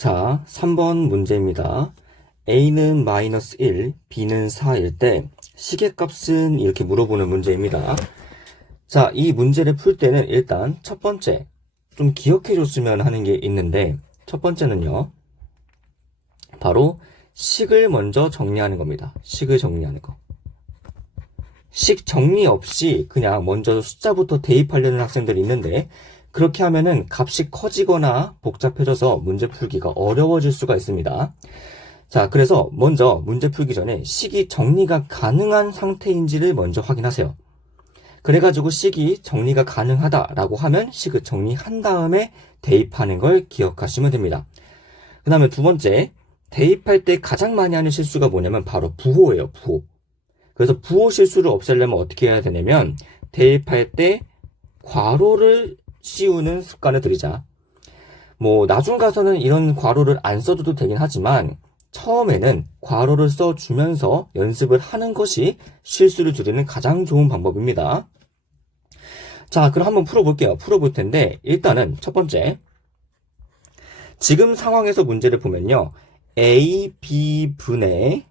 자, 3번 문제입니다. A는 마이너스 1, B는 4일 때 시계값은 이렇게 물어보는 문제입니다. 자, 이 문제를 풀 때는 일단 첫 번째, 좀 기억해 줬으면 하는 게 있는데, 첫 번째는요, 바로 식을 먼저 정리하는 겁니다. 식을 정리하는 거. 식 정리 없이 그냥 먼저 숫자부터 대입하려는 학생들이 있는데, 그렇게 하면은 값이 커지거나 복잡해져서 문제 풀기가 어려워질 수가 있습니다. 자, 그래서 먼저 문제 풀기 전에 식이 정리가 가능한 상태인지를 먼저 확인하세요. 그래가지고 식이 정리가 가능하다라고 하면 식을 정리한 다음에 대입하는 걸 기억하시면 됩니다. 그 다음에 두 번째, 대입할 때 가장 많이 하는 실수가 뭐냐면 바로 부호예요, 부호. 그래서 부호 실수를 없애려면 어떻게 해야 되냐면 대입할 때 괄호를 씌우는 습관을 들이자. 뭐 나중 가서는 이런 괄호를 안 써도 되긴 하지만 처음에는 괄호를 써주면서 연습을 하는 것이 실수를 줄이는 가장 좋은 방법입니다. 자, 그럼 한번 풀어볼게요. 풀어볼 텐데 일단은 첫 번째, 지금 상황에서 문제를 보면요, a, b 분의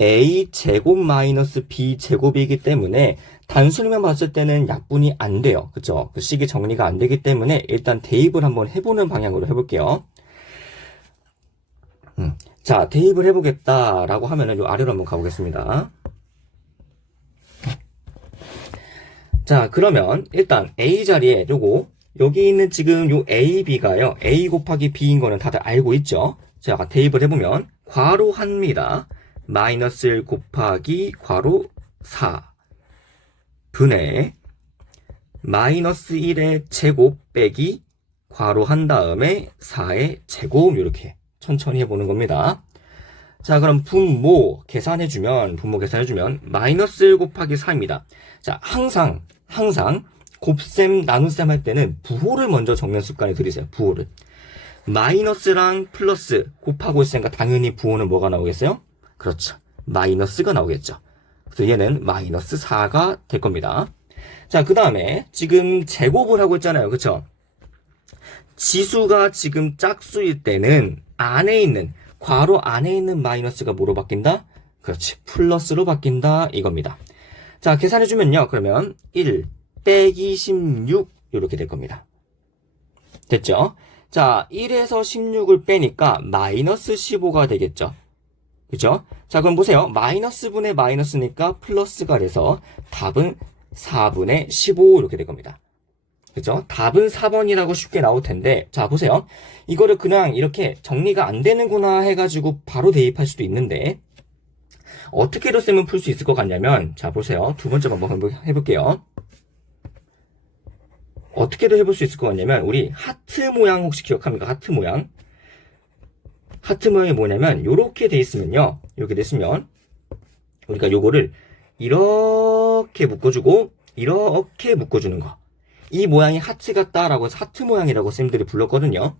a 제곱 마이너스 b 제곱이기 때문에 단순히만 봤을 때는 약분이 안 돼요. 그쵸? 그 식이 정리가 안 되기 때문에 일단 대입을 한번 해보는 방향으로 해볼게요. 자, 대입을 해보겠다라고 하면은 요 아래로 한번 가보겠습니다. 자, 그러면 일단 a 자리에 요거, 여기 있는 지금 요 a, b가요, a 곱하기 b인 거는 다들 알고 있죠? 자, 대입을 해보면 괄호합니다. 마이너스 1 곱하기 괄호 4 분의 마이너스 1의 제곱 빼기 괄호 한 다음에 4의 제곱, 이렇게 천천히 해보는 겁니다. 자, 그럼 분모 계산해주면 마이너스 1 곱하기 4입니다. 자, 항상 곱셈 나눗셈 할 때는 부호를 먼저 적는 습관을 들이세요. 부호를. 마이너스랑 플러스 곱하고 있으니까 당연히 부호는 뭐가 나오겠어요? 그렇죠, 마이너스가 나오겠죠. 그래서 얘는 마이너스 4가 될 겁니다. 자, 그 다음에 지금 제곱을 하고 있잖아요. 그쵸? 지수가 지금 짝수일 때는 괄호 안에 있는 마이너스가 뭐로 바뀐다? 그렇지, 플러스로 바뀐다, 이겁니다. 자, 계산해주면요, 그러면 1 빼기 16 이렇게 될 겁니다. 됐죠? 자, 1에서 16을 빼니까 마이너스 15가 되겠죠. 그죠? 자, 그럼 보세요. 마이너스 분의 마이너스니까 플러스가 돼서 답은 4분의 15 이렇게 될 겁니다. 그죠? 답은 4번이라고 쉽게 나올 텐데, 자, 보세요. 이거를 그냥 이렇게 정리가 안 되는구나 해가지고 바로 대입할 수도 있는데, 어떻게 쓰면 풀 수 있을 것 같냐면, 자, 보세요. 두 번째 방법 한번 해볼게요. 어떻게도 해볼 수 있을 것 같냐면, 우리 하트 모양 혹시 기억합니까? 하트 모양. 하트 모양이 뭐냐면 요렇게 돼 있으면요, 이렇게 됐으면 우리가 요거를 이렇게 묶어주고 이렇게 묶어주는 거, 이 모양이 하트 같다라고 해서 하트 모양이라고 쌤들이 불렀거든요.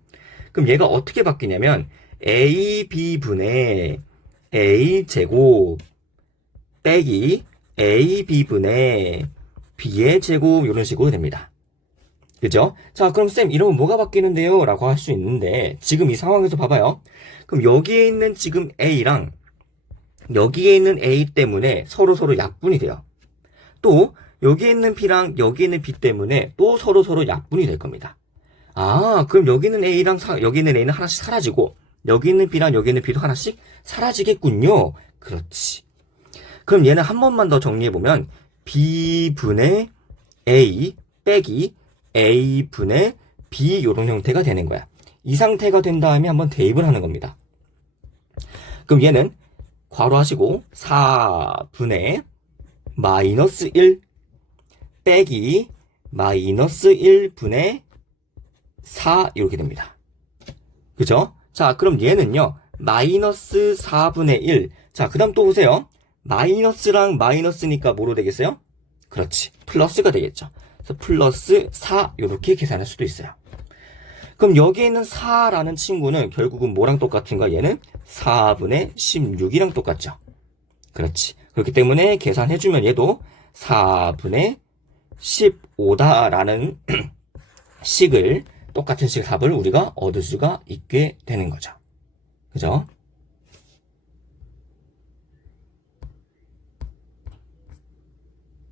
그럼 얘가 어떻게 바뀌냐면 ab 분의 a 제곱 빼기 ab 분의 b의 제곱, 이런 식으로 됩니다. 그죠? 자, 그럼 쌤 이러면 뭐가 바뀌는데요? 라고 할 수 있는데, 지금 이 상황에서 봐봐요. 그럼 여기에 있는 지금 A랑 여기에 있는 A 때문에 서로 약분이 돼요. 또 여기에 있는 B랑 여기에 있는 B 때문에 또 서로 약분이 될 겁니다. 아, 그럼 여기 있는 A랑 여기 있는 A는 하나씩 사라지고 여기 있는 B랑 여기 있는 B도 하나씩 사라지겠군요. 그렇지. 그럼 얘는 한 번만 더 정리해보면 B분의 A 빼기 A분의 B, 이런 형태가 되는 거야. 이 상태가 된 다음에 한번 대입을 하는 겁니다. 그럼 얘는 괄호 하시고 4분의 마이너스 1 빼기 마이너스 1분의 4, 이렇게 됩니다. 그죠? 자, 그럼 얘는요, 마이너스 4분의 1. 자, 그 다음 또 보세요. 마이너스랑 마이너스니까 뭐로 되겠어요? 그렇지, 플러스가 되겠죠. 그래서 플러스 4, 이렇게 계산할 수도 있어요. 그럼 여기에 있는 4라는 친구는 결국은 뭐랑 똑같은가? 얘는 4분의 16이랑 똑같죠. 그렇지. 그렇기 때문에 계산해주면 얘도 4분의 15다라는 식을 똑같은 식의 답을 우리가 얻을 수가 있게 되는 거죠. 그죠?